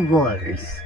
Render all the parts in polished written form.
World's.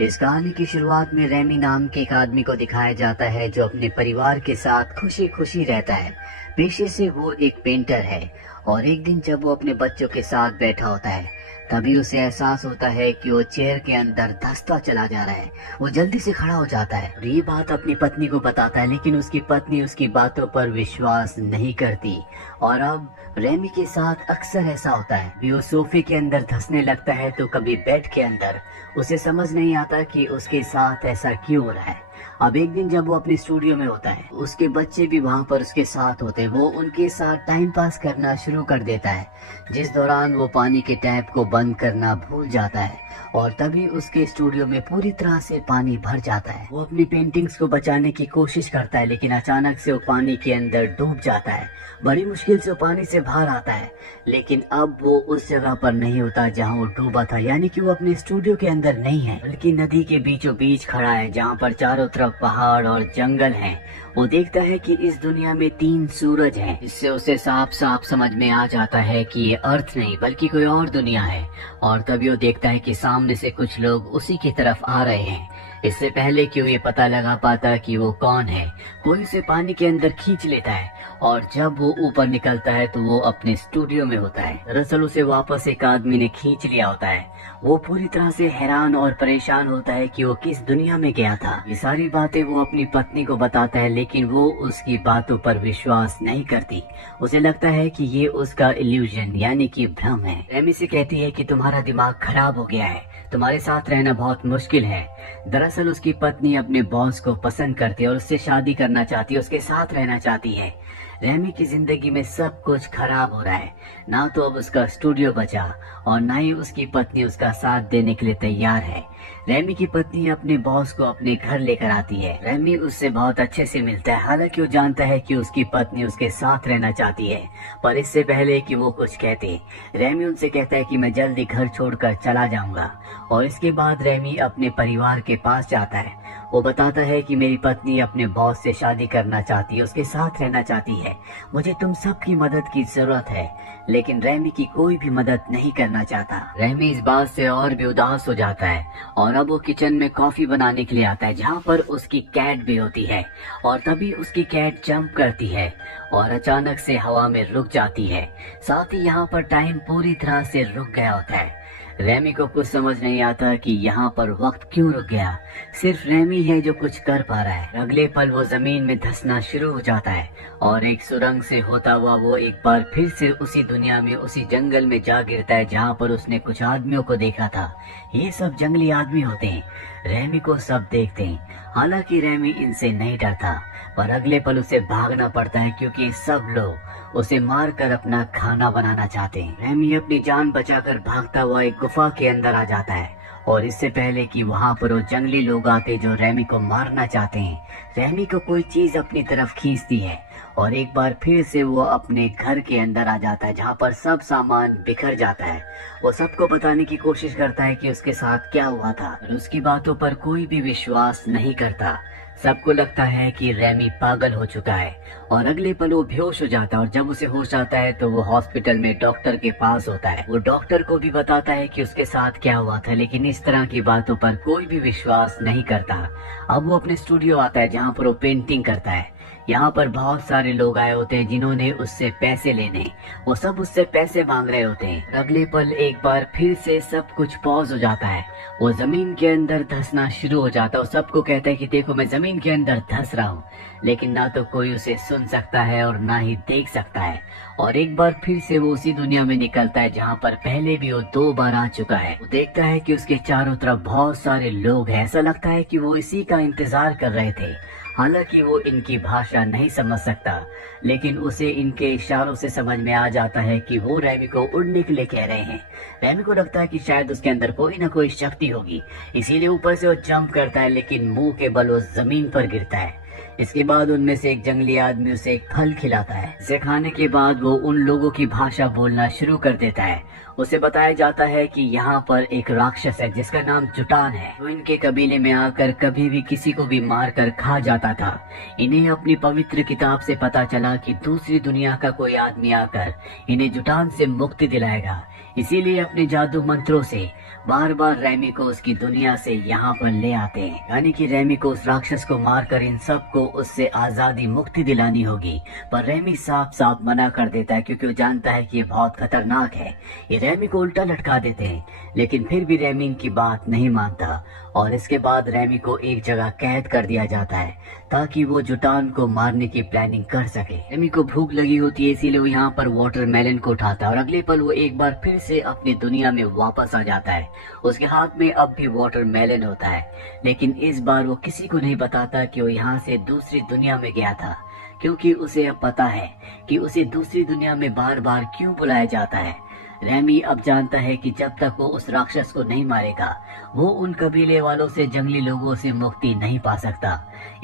इस कहानी की शुरुआत में रेमी नाम के एक आदमी को दिखाया जाता है जो अपने परिवार के साथ खुशी खुशी रहता है। पेशे से वो एक पेंटर है और एक दिन जब वो अपने बच्चों के साथ बैठा होता है तभी उसे एहसास होता है कि वो चेयर के अंदर धंसता चला जा रहा है। वो जल्दी से खड़ा हो जाता है और ये बात अपनी पत्नी को बताता है, लेकिन उसकी पत्नी उसकी बातों पर विश्वास नहीं करती। और अब रेमी के साथ अक्सर ऐसा होता है, वो सोफे के अंदर धंसने लगता है तो कभी बेड के अंदर। उसे समझ नहीं आता कि उसके साथ ऐसा क्यों हो रहा है। अब एक दिन जब वो अपने स्टूडियो में होता है, उसके बच्चे भी वहाँ पर उसके साथ होते हैं। वो उनके साथ टाइम पास करना शुरू कर देता है, जिस दौरान वो पानी के टैप को बंद करना भूल जाता है और तभी उसके स्टूडियो में पूरी तरह से पानी भर जाता है। वो अपनी पेंटिंग्स को बचाने की कोशिश करता है, लेकिन अचानक से वो पानी के अंदर डूब जाता है। बड़ी मुश्किल से वो पानी से बाहर आता है, लेकिन अब वो उस जगह पर नहीं होता जहाँ वो डूबा था, यानी कि वो अपने स्टूडियो के अंदर नहीं है बल्कि नदी के बीचों बीच खड़ा है जहाँ पर चारों तरफ पहाड़ और जंगल हैं। वो देखता है कि इस दुनिया में 3 सूरज हैं। इससे उसे साफ साफ समझ में आ जाता है कि ये अर्थ नहीं बल्कि कोई और दुनिया है। और तभी वो देखता है कि सामने से कुछ लोग उसी की तरफ आ रहे हैं। इससे पहले कि वो ये पता लगा पाता कि वो कौन है, कोई उसे पानी के अंदर खींच लेता है और जब वो ऊपर निकलता है तो वो अपने स्टूडियो में होता है। दरअसल उसे वापस एक आदमी ने खींच लिया होता है। वो पूरी तरह से हैरान और परेशान होता है कि वो किस दुनिया में गया था। ये सारी बातें वो अपनी पत्नी को बताता है, लेकिन वो उसकी बातों पर विश्वास नहीं करती। उसे लगता है कि ये उसका इल्यूजन यानी कि भ्रम है। रेमी से कहती है कि तुम्हारा दिमाग खराब हो गया है, तुम्हारे साथ रहना बहुत मुश्किल है। दरअसल उसकी पत्नी अपने बॉस को पसंद करती है और उससे शादी करना चाहती है, उसके साथ रहना चाहती है। रेमी की जिंदगी में सब कुछ खराब हो रहा है। ना तो अब उसका स्टूडियो बचा और ना ही उसकी पत्नी उसका साथ देने के लिए तैयार है। रेमी की पत्नी अपने बॉस को अपने घर लेकर आती है। रेमी उससे बहुत अच्छे से मिलता है, हालांकि वो जानता है कि उसकी पत्नी उसके साथ रहना चाहती है। पर इससे पहले कि वो कुछ कहते, रेमी उनसे कहता है कि मैं जल्दी घर छोड़कर चला जाऊंगा। और इसके बाद रेमी अपने परिवार के पास जाता है। वो बताता है कि मेरी पत्नी अपने बॉस से शादी करना चाहती है, उसके साथ रहना चाहती है। मुझे तुम सबकी मदद की जरूरत है। लेकिन रेमी की कोई भी मदद नहीं करना चाहता। रेमी इस बात से और भी उदास हो जाता है और अब वो किचन में कॉफी बनाने के लिए आता है जहाँ पर उसकी कैट भी होती है। और तभी उसकी कैट जंप करती है और अचानक से हवा में रुक जाती है। साथ ही यहाँ पर टाइम पूरी तरह से रुक गया होता है। रेमी को कुछ समझ नहीं आता कि यहाँ पर वक्त क्यों रुक गया। सिर्फ रेमी है जो कुछ कर पा रहा है। अगले पल वो जमीन में धंसना शुरू हो जाता है और एक सुरंग से होता हुआ वो एक बार फिर से उसी दुनिया में, उसी जंगल में जा गिरता है जहाँ पर उसने कुछ आदमियों को देखा था। ये सब जंगली आदमी होते हैं। रेमी को सब देखते हैं, हालांकि रेमी इनसे नहीं डरता, पर अगले पल उसे भागना पड़ता है क्योंकि सब लोग उसे मारकर अपना खाना बनाना चाहते हैं। रेमी अपनी जान बचाकर भागता हुआ एक गुफा के अंदर आ जाता है और इससे पहले कि वहाँ पर वो जंगली लोग आते जो रेमी को मारना चाहते हैं, रेमी को कोई चीज अपनी तरफ खींचती है और एक बार फिर से वो अपने घर के अंदर आ जाता है जहाँ पर सब सामान बिखर जाता है। वो सबको बताने की कोशिश करता है कि उसके साथ क्या हुआ था, और उसकी बातों पर कोई भी विश्वास नहीं करता। सबको लगता है कि रेमी पागल हो चुका है और अगले पल वो बेहोश हो जाता है। और जब उसे होश आता है तो वो हॉस्पिटल में डॉक्टर के पास होता है। वो डॉक्टर को भी बताता है कि उसके साथ क्या हुआ था, लेकिन इस तरह की बातों पर कोई भी विश्वास नहीं करता। अब वो अपने स्टूडियो आता है जहाँ पर वो पेंटिंग करता है। यहाँ पर बहुत सारे लोग आए होते हैं जिन्होंने उससे पैसे लेने, वो सब उससे पैसे मांग रहे होते हैं। अगले पल एक बार फिर से सब कुछ पॉज हो जाता है। वो जमीन के अंदर धंसना शुरू हो जाता है और सबको कहता है कि देखो मैं जमीन के अंदर धंस रहा हूँ, लेकिन ना तो कोई उसे सुन सकता है और ना ही देख सकता है। और एक बार फिर से वो उसी दुनिया में निकलता है जहाँ पर पहले भी वो 2 बार आ चुका है। वो देखता है कि उसके चारों तरफ बहुत सारे लोग हैं। ऐसा लगता है कि वो इसी का इंतजार कर रहे थे। हालांकि वो इनकी भाषा नहीं समझ सकता, लेकिन उसे इनके इशारों से समझ में आ जाता है कि वो रेमी को उड़ने के लिए कह रहे हैं। रेमी को लगता है कि शायद उसके अंदर कोई ना कोई शक्ति होगी, इसीलिए ऊपर से वो जंप करता है, लेकिन मुंह के बल वो जमीन पर गिरता है। इसके बाद उनमें से एक जंगली आदमी उसे एक फल खिलाता है। इसे खाने के बाद वो उन लोगों की भाषा बोलना शुरू कर देता है। उसे बताया जाता है कि यहाँ पर एक राक्षस है जिसका नाम जुटान है, वो इनके कबीले में आकर कभी भी किसी को भी मार कर खा जाता था। इन्हें अपनी पवित्र किताब से पता चला कि दूसरी दुनिया का कोई आदमी आकर इन्हें जुटान से मुक्ति दिलाएगा। इसीलिए अपने जादू मंत्रों से बार बार रैमी को उसकी दुनिया से यहाँ पर ले आते हैं। यानी कि रैमी को उस राक्षस को मारकर इन सबको उससे आजादी मुक्ति दिलानी होगी। पर रैमी साफ साफ मना कर देता है क्योंकि वो जानता है कि ये बहुत खतरनाक है। ये रैमी को उल्टा लटका देते हैं, लेकिन फिर भी रैमी इनकी बात नहीं मानता और इसके बाद रैमी को एक जगह कैद कर दिया जाता है ताकि वो जुटान को मारने की प्लानिंग कर सके। रैमी को भूख लगी होती है, इसीलिए वो यहाँ पर वाटरमेलन को उठाता है और अगले पल वो एक बार फिर से अपनी दुनिया में वापस आ जाता है। उसके हाथ में अब भी वाटरमेलन होता है, लेकिन इस बार वो किसी को नहीं बताता कि वो यहाँ से दूसरी दुनिया में गया था, क्योंकि उसे अब पता है कि उसे दूसरी दुनिया में बार बार क्यों बुलाया जाता है। रैमी अब जानता है कि जब तक वो उस राक्षस को नहीं मारेगा वो उन कबीले वालों से, जंगली लोगों से मुक्ति नहीं पा सकता।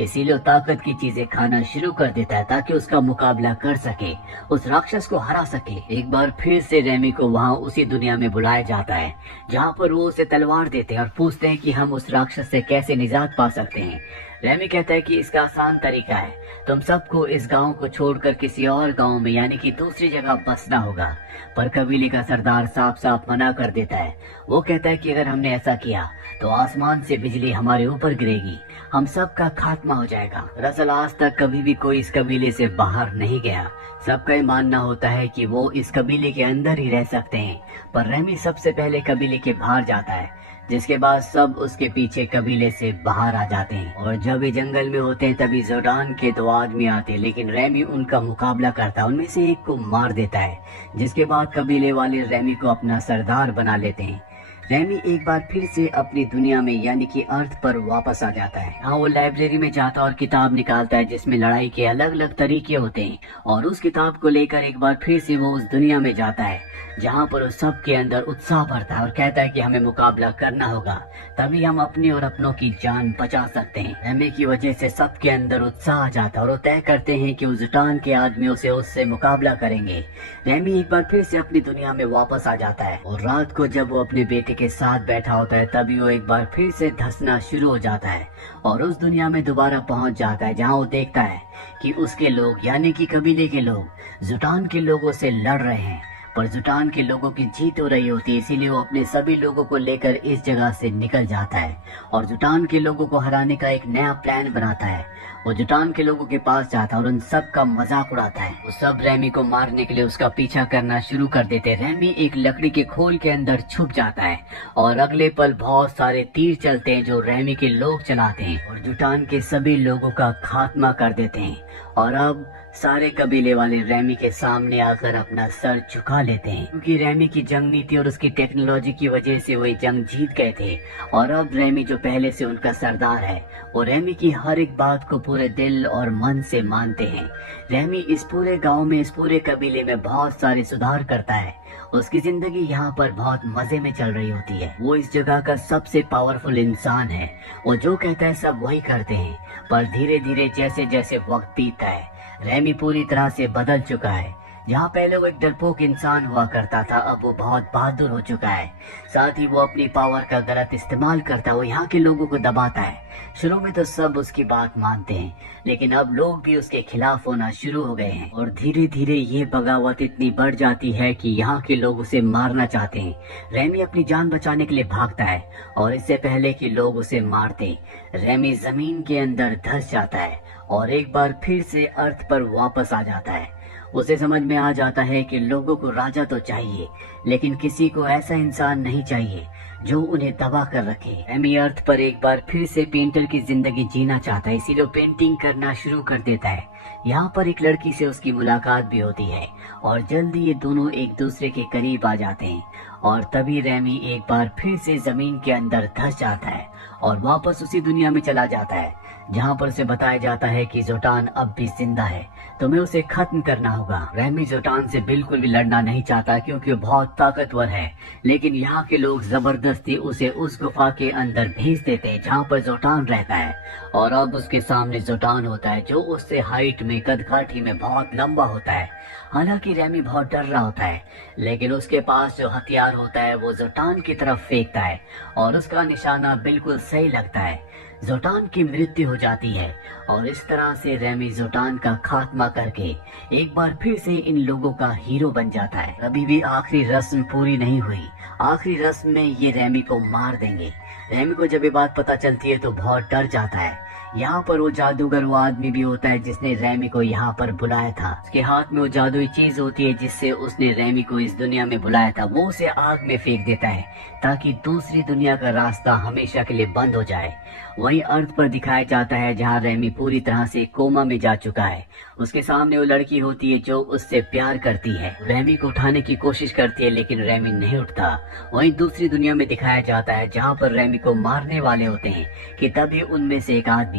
इसीलिए वो ताकत की चीजें खाना शुरू कर देता है ताकि उसका मुकाबला कर सके, उस राक्षस को हरा सके। एक बार फिर से रैमी को वहाँ उसी दुनिया में बुलाया जाता है जहाँ पर वो उसे तलवार देते हैं और पूछते हैं कि हम उस राक्षस से कैसे निजात पा सकते हैं। रैमी कहता है कि इसका आसान तरीका है, तुम सबको इस गांव को छोड़कर किसी और गांव में यानी कि दूसरी जगह बसना होगा। पर कबीले का सरदार साफ साफ मना कर देता है। वो कहता है कि अगर हमने ऐसा किया तो आसमान से बिजली हमारे ऊपर गिरेगी, हम सब का खात्मा हो जाएगा। दरअसल आज तक कभी भी कोई इस कबीले से बाहर नहीं गया। सबका ये मानना होता है कि वो इस कबीले के अंदर ही रह सकते हैं। पर रैमी सबसे पहले कबीले के बाहर जाता है, जिसके बाद सब उसके पीछे कबीले से बाहर आ जाते हैं। और जब ये जंगल में होते हैं तभी जोडान के 2 आदमी आते हैं, लेकिन रैमी उनका मुकाबला करता है, उनमें से एक को मार देता है। जिसके बाद कबीले वाले रैमी को अपना सरदार बना लेते हैं। रैमी एक बार फिर से अपनी दुनिया में यानी कि अर्थ पर वापस आ जाता है। हाँ, वो लाइब्रेरी में जाता और किताब निकालता है जिसमें लड़ाई के अलग अलग तरीके होते हैं और उस किताब को लेकर एक बार फिर से वो उस दुनिया में जाता है जहाँ पर उस सब के अंदर उत्साह भरता है और कहता है कि हमें मुकाबला करना होगा, तभी हम अपने और अपनों की जान बचा सकते हैं। रैमी की वजह से सबके अंदर उत्साह आ जाता है और वो तय करते हैं कि उस जुटान के आदमियों से उससे मुकाबला करेंगे। रैमी एक बार फिर से अपनी दुनिया में वापस आ जाता है और रात को जब वो अपने बेटे के साथ बैठा होता है तभी वो एक बार फिर से धंसना शुरू हो जाता है और उस दुनिया में दोबारा पहुंच जाता है जहां वो देखता है कि उसके लोग यानी कि कबीले के लोग जुटान के लोगों से लड़ रहे हैं। पर जुटान के लोगों की जीत हो रही होती है, इसीलिए वो अपने सभी लोगों को लेकर इस जगह से निकल जाता है और जुटान के लोगों को हराने का एक नया प्लान बनाता है। वो जुटान के लोगों के पास जाता है और उन सब का मजाक उड़ाता है। वो सब रैमी को मारने के लिए उसका पीछा करना शुरू कर देते हैं। रैमी एक लकड़ी के खोल के अंदर छुप जाता है और अगले पल बहुत सारे तीर चलते हैं जो रैमी के लोग चलाते हैं और जुटान के सभी लोगों का खात्मा कर देते हैं। और अब सारे कबीले वाले रैमी के सामने आकर अपना सर झुका लेते हैं, क्योंकि रैमी की जंग नीति और उसकी टेक्नोलॉजी की वजह से वो जंग जीत गए थे। और अब रैमी जो पहले से उनका सरदार है वो रैमी की हर एक बात को पूरे दिल और मन से मानते हैं। रैमी इस पूरे गांव में, इस पूरे कबीले में बहुत सारे सुधार करता है। उसकी जिंदगी यहाँ पर बहुत मजे में चल रही होती है। वो इस जगह का सबसे पावरफुल इंसान है। वो जो कहता है सब वही करते हैं। पर धीरे धीरे जैसे जैसे वक्त बीतता है रैमी पूरी तरह से बदल चुका है। जहाँ पहले वो एक डरपोक इंसान हुआ करता था अब वो बहुत बहादुर हो चुका है। साथ ही वो अपनी पावर का गलत इस्तेमाल करता है, वो यहाँ के लोगों को दबाता है। शुरू में तो सब उसकी बात मानते हैं, लेकिन अब लोग भी उसके खिलाफ होना शुरू हो गए हैं और धीरे धीरे ये बगावत इतनी बढ़ जाती है कि यहाँ के लोग उसे मारना चाहते हैं। रैमी अपनी जान बचाने के लिए भागता है और इससे पहले कि लोग उसे मारते रैमी जमीन के अंदर धंस जाता है और एक बार फिर से अर्थ पर वापस आ जाता है। उसे समझ में आ जाता है कि लोगों को राजा तो चाहिए, लेकिन किसी को ऐसा इंसान नहीं चाहिए जो उन्हें दबा कर रखे। रैमी अर्थ पर एक बार फिर से पेंटर की जिंदगी जीना चाहता है, इसीलिए पेंटिंग करना शुरू कर देता है। यहाँ पर एक लड़की से उसकी मुलाकात भी होती है और जल्दी ये दोनों एक दूसरे के करीब आ जाते हैं और तभी रैमी एक बार फिर से जमीन के अंदर धंस जाता है और वापस उसी दुनिया में चला जाता है जहाँ पर उसे बताया जाता है कि जोटान अब भी जिंदा है, तुम्हें उसे खत्म करना होगा। रैमी जोटान से बिल्कुल भी लड़ना नहीं चाहता क्योंकि वो बहुत ताकतवर है, लेकिन यहाँ के लोग जबरदस्ती उसे उस गुफा के अंदर भेज देते हैं जहाँ पर जोटान रहता है और अब उसके सामने जोटान होता है जो उससे हाइट में, कदकाठी में बहुत लंबा होता है। हालांकि रैमी बहुत डर रहा होता है, लेकिन उसके पास जो हथियार होता है वो जोटान की तरफ फेंकता है और उसका निशाना बिल्कुल बिल्कुल सही लगता है। जोटान की मृत्यु हो जाती है और इस तरह से रेमी जोटान का खात्मा करके एक बार फिर से इन लोगों का हीरो बन जाता है। अभी भी आखिरी रस्म पूरी नहीं हुई। आखिरी रस्म में ये रेमी को मार देंगे। रेमी को जब ये बात पता चलती है तो बहुत डर जाता है। यहाँ पर वो जादूगर वो आदमी भी होता है जिसने रेमी को यहाँ पर बुलाया था। उसके हाथ में वो जादुई चीज होती है जिससे उसने रेमी को इस दुनिया में बुलाया था। वो उसे आग में फेंक देता है ताकि दूसरी दुनिया का रास्ता हमेशा के लिए बंद हो जाए। वहीं अर्थ पर दिखाया जाता है जहाँ रेमी पूरी तरह से कोमा में जा चुका है। उसके सामने वो लड़की होती है जो उससे प्यार करती है। रेमी को उठाने की कोशिश करती है लेकिन रेमी नहीं उठता। वहीं दूसरी दुनिया में दिखाया जाता है जहाँ पर रेमी को मारने वाले होते हैं कि तभी उनमें से एक आदमी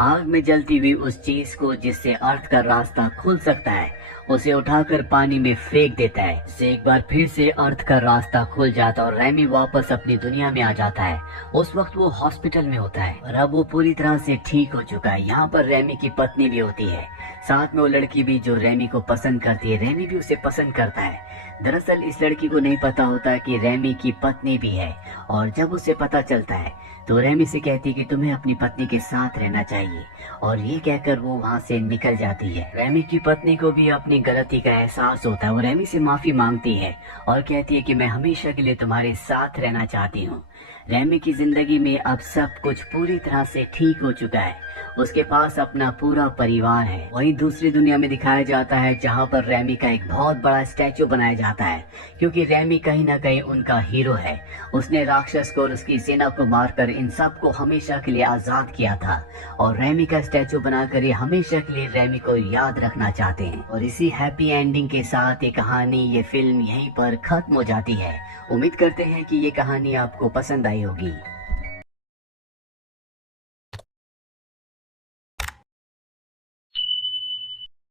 आग में जलती हुई उस चीज को जिससे अर्थ का रास्ता खुल सकता है उसे उठाकर पानी में फेंक देता है। इससे एक बार फिर से अर्थ का रास्ता खुल जाता है और रेमी वापस अपनी दुनिया में आ जाता है। उस वक्त वो हॉस्पिटल में होता है और अब वो पूरी तरह से ठीक हो चुका है। यहाँ पर रेमी की पत्नी भी होती है, साथ में वो लड़की भी जो रेमी को पसंद करती है। रेमी भी उसे पसंद करता है। दरअसल इस लड़की को नहीं पता होता कि रेमी की पत्नी भी है और जब उसे पता चलता है तो रेमी से कहती है कि तुम्हें अपनी पत्नी के साथ रहना चाहिए और ये कहकर वो वहाँ से निकल जाती है। रेमी की पत्नी को भी अपनी गलती का एहसास होता है। वो रेमी से माफी मांगती है और कहती है कि मैं हमेशा के लिए तुम्हारे साथ रहना चाहती हूँ। रेमी की जिंदगी में अब सब कुछ पूरी तरह से ठीक हो चुका है। उसके पास अपना पूरा परिवार है। वहीं दूसरी दुनिया में दिखाया जाता है जहाँ पर रेमी का एक बहुत बड़ा स्टैचू बनाया जाता है क्योंकि रेमी कहीं ना कहीं उनका हीरो है। उसने राक्षस को और उसकी सेना को मारकर इन सब को हमेशा के लिए आजाद किया था और रेमी का स्टैचू बनाकर ये हमेशा के लिए रेमी को याद रखना चाहते हैं। और इसी हैप्पी एंडिंग के साथ ये कहानी, ये फिल्म यहीं पर खत्म हो जाती है। उम्मीद करते हैं कि ये कहानी आपको पसंद आई होगी।